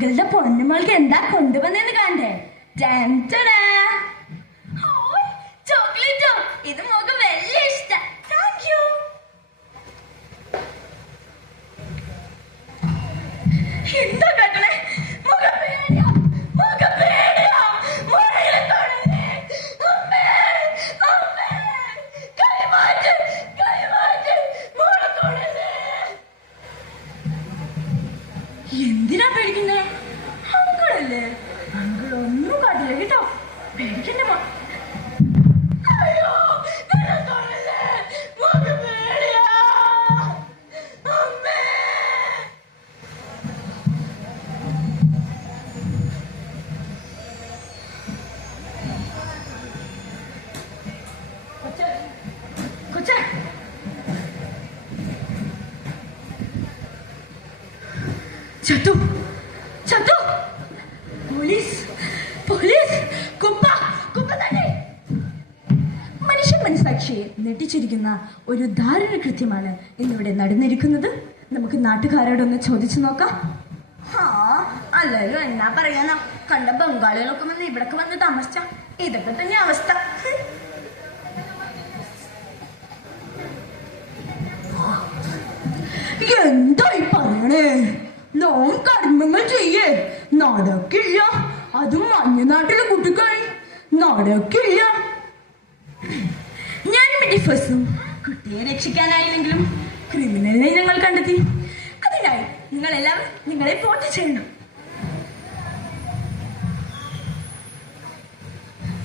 അങ്കിളുടെ പൊന്നുമോൾക്ക് എന്താ കൊണ്ടുവന്നെന്ന് കണ്ടേ ചോക്ലേറ്റോ മനസാക്ഷിയെ നെട്ടിച്ചിരിക്കുന്ന ഒരു ധാരണ കൃത്യമാണ് ഇന്നിവിടെ നടന്നിരിക്കുന്നത്. നമുക്ക് നാട്ടുകാരോടൊന്ന് ചോദിച്ചു നോക്കാം. ഹാ അല്ലല്ലോ എന്നാ പറയാനാ? കണ്ട ബംഗാളികളൊക്കെ വന്ന് ഇവിടൊക്കെ വന്ന് താമസിച്ച. ഇതൊക്കെ തന്നെ അവസ്ഥ. എന്തായി പറയണേ? നോം കർമ്മങ്ങൾ ചെയ്യേ. നടക്കില്ല. അതും മഞ്ഞനാട്ടിലെ കുട്ടിക്കായി. നടക്കില്ല. ഡിഫേഴ്സും കുട്ടിയെ രക്ഷിക്കാനായില്ലെങ്കിലും ക്രിമിനലിനെ ഞങ്ങൾ കണ്ടെത്തി. അതിനായി നിങ്ങൾ എല്ലാവരും നിങ്ങളെ വോട്ട് ചെയ്യണം.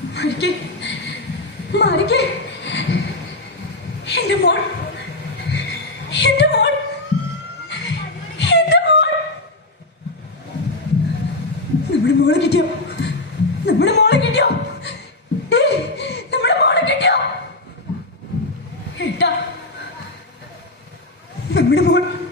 മാറിക്കേ. മാറിക്കേ. എന്റെ മോൾ mira, mira.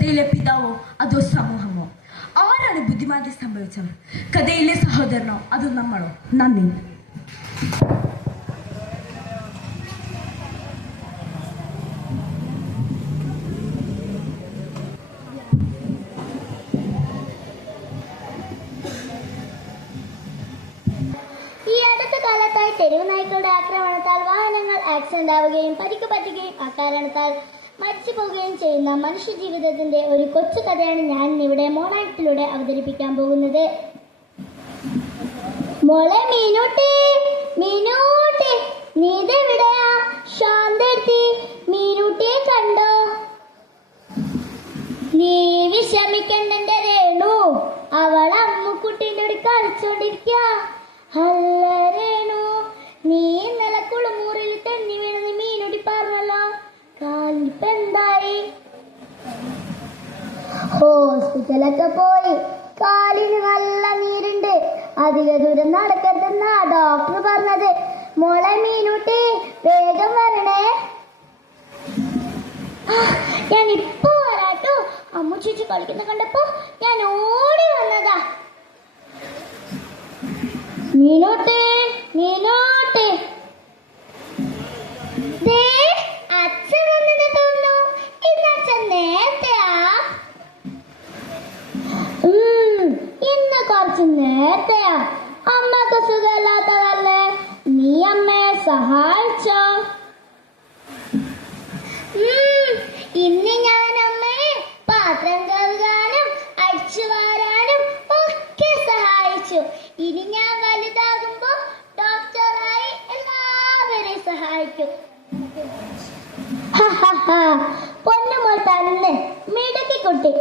കഥയിലെ പിതാവോ? അതോ സമൂഹമോ? ആരാണ് ബുദ്ധിമാന്റെ സംഭവിച്ചവർ? കഥയിലെ സഹോദരനോ? അതോ നമ്മളോ? നന്ദി. തെരുവ് നായ്ക്കളുടെ ആക്രമണത്താൽ വാഹനങ്ങൾ ആക്സിഡന്റ് ആവുകയും പരിക്ക് പറ്റുകയും അക്കാരണത്താൽ മരിച്ചു പോകുകയും ചെയ്യുന്ന മനുഷ്യ ജീവിതത്തിന്റെ ഒരു കൊച്ചു കഥയാണ് ഞാൻ ഇവിടെ മോണായിട്ടിലൂടെ അവതരിപ്പിക്കാൻ പോകുന്നത്. മോളെ മീനൂട്ടി മീനൂട്ടി നീ ഇതെവിടെയാ ശാന്തെത്തി മീനൂട്ടിയെ കണ്ടോ? നീ വിഷമിക്കണ്ടെന്റെ രേണു. അവൾ അമ്മുക്കുട്ടിന്റെ കൂടെ കളിച്ചോണ്ടിരിക്ക. അല്ല രേണു നീ ഇന്നലെ കുളിമൂറിൽ തെന്നി ഹോസ്പിറ്റലൊക്കെ പോയി. കാലിന് നല്ല നീരുണ്ട്. അധിക ദൂരം നടക്കരുതെന്നാ ഡോക്ടർ പറഞ്ഞത്. മോളെ മീനൂട്ടി വേഗം വരണേ. ഞാൻ ഇപ്പൊ വരാട്ടോ. അമ്മു ചേച്ചി കളിക്കുന്ന കണ്ടപ്പോ ഞാൻ ഓടി വന്നതാ. മീനോട്ടെ മീനോട്ടെ കുറച്ച് നേരത്തെയാ. അമ്മയ്ക്ക് സുഖമില്ലാത്തതല്ലേ? നീ അമ്മയെ സഹായിച്ചോ? ഇന്ന് ഞാൻ അമ്മയെ പാത്രം കഴുകാനും അടിച്ചു വാരാനും ഒക്കെ സഹായിച്ചു. ഇനി ഞാൻ വലുതാകുമ്പോ ഡോക്ടറായി എല്ലാവരെയും സഹായിക്കും. പൊന്നുമോൾ തന്നെ മിടുക്കി കുട്ടി.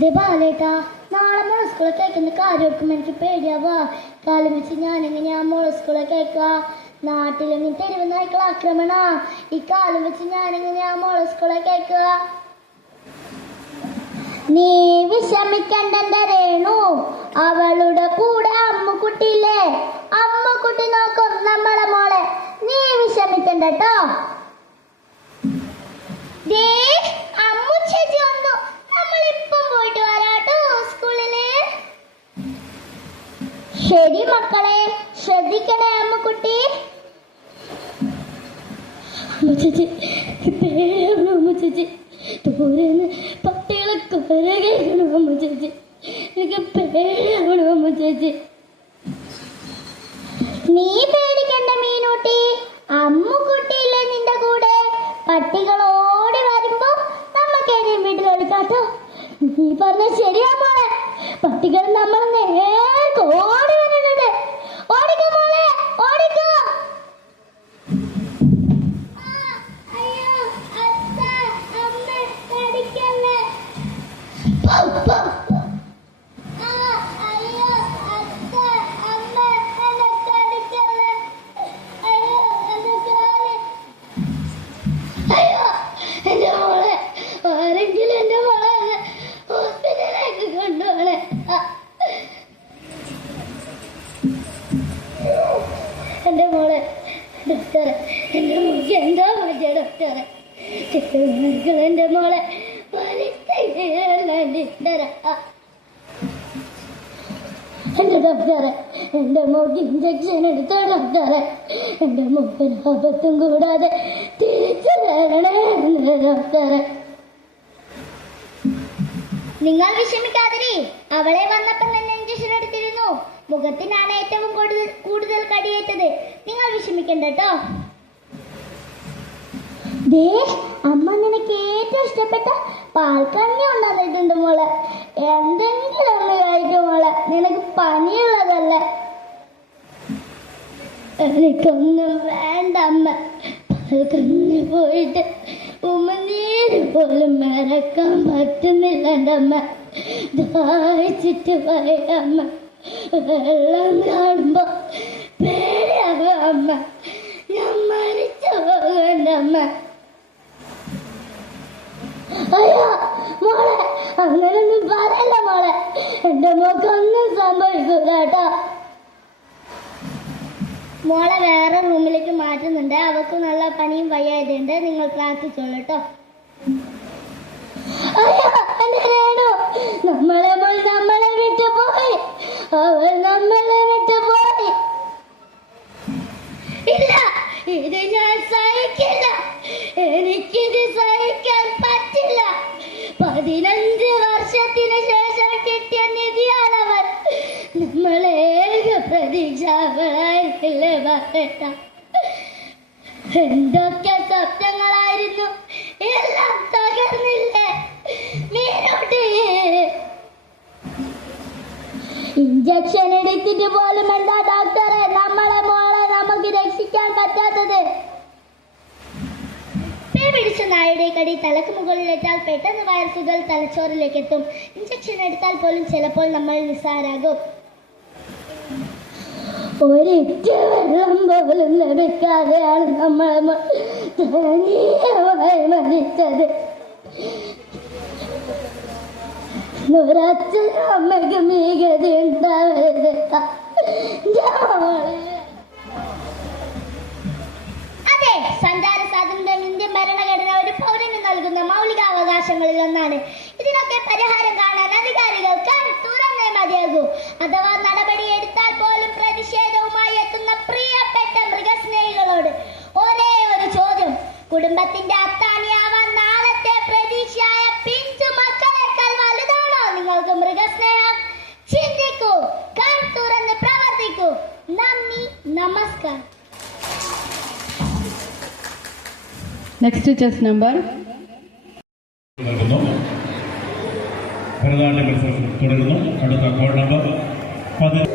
ദേ ബാലേട്ടാ നാളെ മോളെ സ്കൂളിൽ കേൾക്കുന്ന കാര്യം എനിക്ക് പേടിയാവാ. കാലം വെച്ച് ഞാനെങ്ങനെയാ മോളെ സ്കൂളിൽ കേൾക്കുക? നാട്ടിലെങ്ങും തെരുവ് നായ്ക്കൾ ആക്രമണ. ഈ കാലം വെച്ച് ഞാനെങ്ങനെയാ മോളെ സ്കൂളൊക്കെ അയക്കുക നീ വിഷമിക്കണ്ടെന്റെ അവളുടെ കൂടെ അമ്മുക്കുട്ടിയില്ലേ? അമ്മുക്കുട്ടി നോക്കും നമ്മളെ മോളെ. നീ വിഷമിക്കണ്ട കേട്ടോ. ദേ, അമ്മു ചേച്ചി വന്നു. നമ്മളിപ്പം പോയിട്ട് വരാട്ടോ സ്കൂളിൽ. ശരി മക്കളെ ശ്രദ്ധിക്കണേ അമ്മക്കുട്ടി. അമ്മച്ചേച്ചി നീ പേടിക്കണ്ട മീനൂട്ടി. അമ്മുക്കുട്ടിയില്ലേ നിന്റെ കൂടെ? പട്ടികൾ ഓടി വരുമ്പോ നമ്മക്ക് വീട്ടിൽ കളിക്കാട്ടോ നീ പറഞ്ഞ ശരിയാ മോളെ. പട്ടികൾ നമ്മൾ നേരെ ഓടി വരുന്നുണ്ട് എന്റെ മോൾക്ക് എന്താ പറ്റിയ ഡോക്ടറെ ചിത്രങ്ങൾ എന്റെ മോളെ. എന്റെ ഡോക്ടറെ എന്റെ മോക്ക് ഇഞ്ചക്ഷൻ എടുത്ത ഡോക്ടറെ എന്റെ മോക്കിന് ആപത്തും കൂടാതെ തിരിച്ചു എന്റെ ഡോക്ടറെ നിങ്ങൾ വിഷമിക്കാതിരി. അവളെ വന്നപ്പം തന്നെ ഇഞ്ചക്ഷൻ എടുത്തിരുന്നു. മുഖത്തിനാണ് ഏറ്റവും കൂടുതൽ കൂടുതൽ കടിയേറ്റത്. നിങ്ങൾ വിഷമിക്കണ്ട കേട്ടോ. ദേ അമ്മ നിനക്ക് ഏറ്റവും ഇഷ്ടപ്പെട്ട പാൽക്കണ്ണി ഉണ്ടാക്കിയിട്ടുണ്ട് മോളെ. എന്തെങ്കിലും ഒന്ന് കഴിക്കും മോളെ. നിനക്ക് പനിയുള്ളതല്ലേ? എനിക്കൊന്നും വേണ്ട അമ്മ. പാൽക്കണ്ണി പോയിട്ട് ഉമ്മനീര് പോലും മറക്കാൻ പറ്റുന്നില്ല എന്റെ അമ്മ. ദാഹിച്ചിട്ട് പറയമ്മ വെള്ളം കാണുമ്പോ പേടിയാകും അമ്മ. ഞാൻ മരിച്ചു പോകണ്ട അമ്മ. അയ്യോ മോളെ അങ്ങനൊന്നും പറയല്ല മോളെ. എന്റെ മോക്കൊന്നും സംഭവിക്കൂല കേട്ടോ. മോളെ വേറെ റൂമിലേക്ക് മാറ്റുന്നുണ്ട്. അവൾക്ക് നല്ല പനിയും വയ്യായതുണ്ട് നിങ്ങൾ പ്രാർത്ഥിച്ചോളൂ കേട്ടോ. നമ്മളെ നമ്മളെ നമ്മളെ സഹിക്കില്ല. എനിക്കിത് സഹിക്കാൻ പറ്റില്ല. പതിനഞ്ച് വർഷത്തിന് ശേഷം കിട്ടിയ നിധിയാണവർ നമ്മളേക പ്രതീക്ഷ അവളായിട്ടില്ലേ പറയട്ട എന്തൊക്കെ സ്വപ്നങ്ങളായിരുന്നു. എല്ലാം തകർന്നില്ലേ? മീനോട്ട് ഇഞ്ചക്ഷൻ എടുത്തിട്ട് പോലും എന്താ ഡോക്ടറെ നമ്മളെ മോളെ നമുക്ക് രക്ഷിക്കാൻ പറ്റാത്തത് പേ പിടിച്ച നായുടെ കടി തലക്ക് മുകളിലേറ്റാൽ പെട്ടെന്ന് വൈറസുകൾ തലച്ചോറിലേക്ക് എത്തും ഇഞ്ചക്ഷൻ എടുത്താൽ പോലും ചിലപ്പോൾ നമ്മൾ നിസ്സാരാകും. ഒരിറ്റ് വെള്ളം പോലും ലഭിക്കാതെയാണ് നമ്മൾ മരിച്ചത്. ഒരച്ഛനും അമ്മയ്ക്കും മീകത ഉണ്ടാവരുത്. അതെ സഞ്ചാര മൗലികാവകാശങ്ങളിൽ ഒന്നാണ് ഇതിനൊക്കെ പരിഹാരം കാണാൻ അധികാരികൾക്ക് തുറന്നേ മതിയാകൂ. അഥവാ നടപടി എടുത്താൽ പോലും പ്രതിഷേധവുമായി എത്തുന്ന പ്രിയപ്പെട്ട മൃഗസ്നേഹികളോട് ഒരേ ഒരു ചോദ്യം. കുടുംബത്തിന്റെ അത്താണിയാവാൻ നാളത്തെ പ്രതീക്ഷയായ പിഞ്ചു മക്കളെക്കാൾ വലുതാണോ നിങ്ങൾക്ക് മൃഗസ്നേഹം? ചിന്തിക്കൂ. കൺ തുറന്ന് പ്രവർത്തിക്കൂ. നന്ദി. നമസ്കാരം. നെക്സ്റ്റ് ചെസ് നമ്പർ ഭരതനാട്യ മത്സരം തുടരുന്നു. അടുത്ത കോൾ നമ്പർ പതി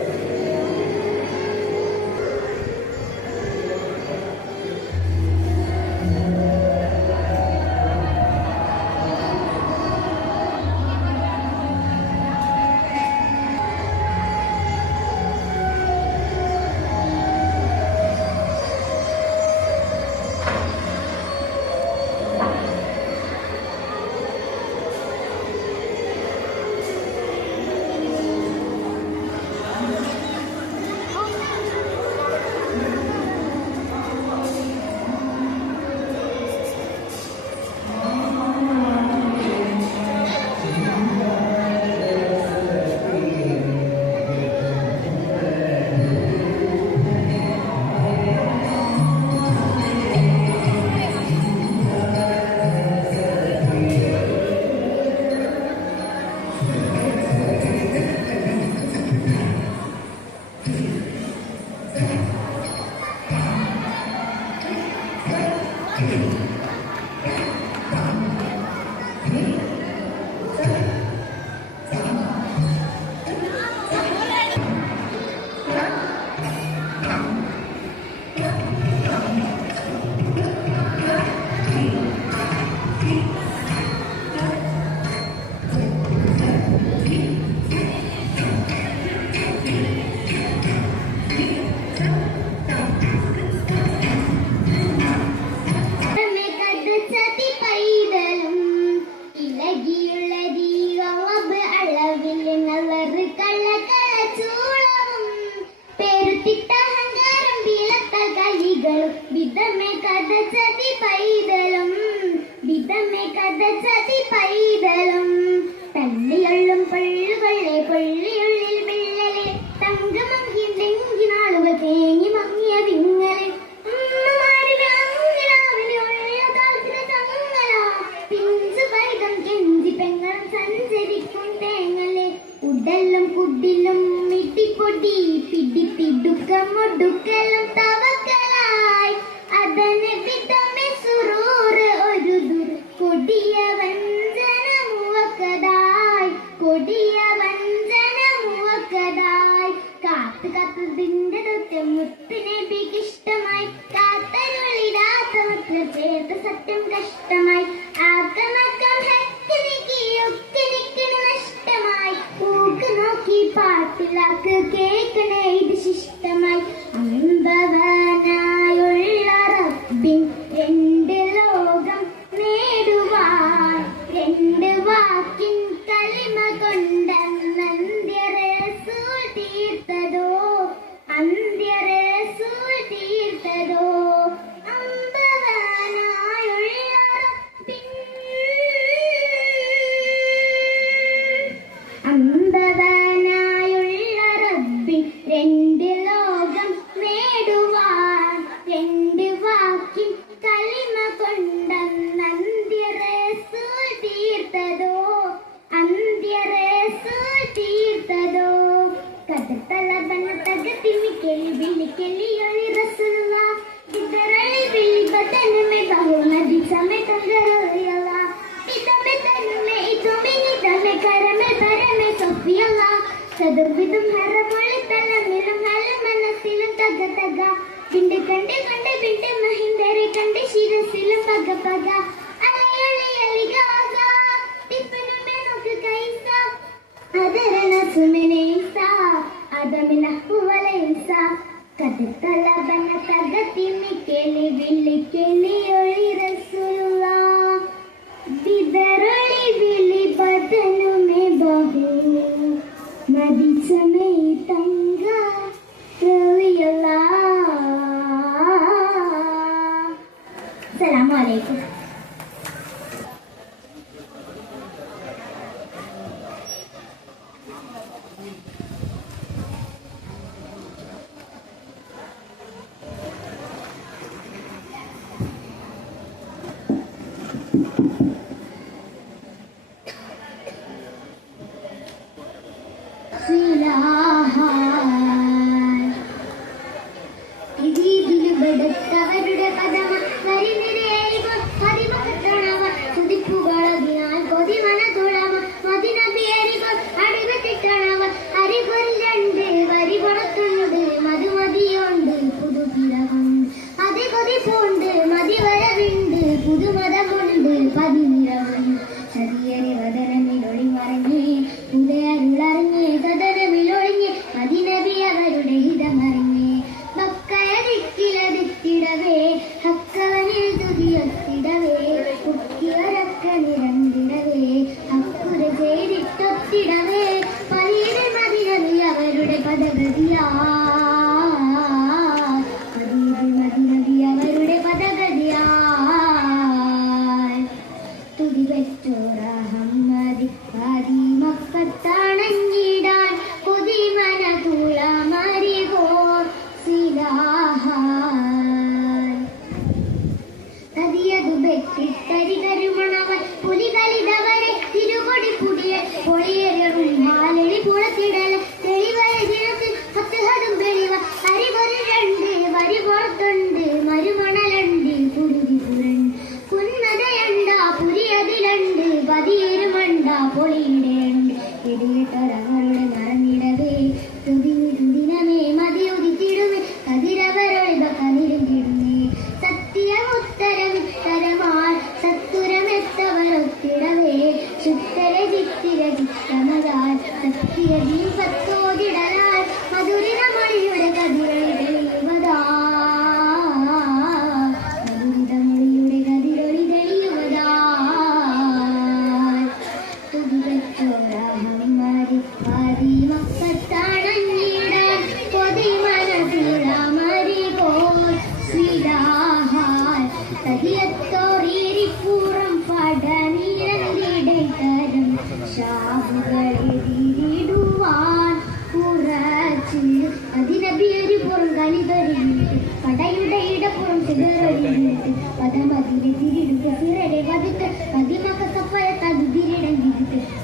dime qué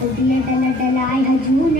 उठने डला डला आए हजून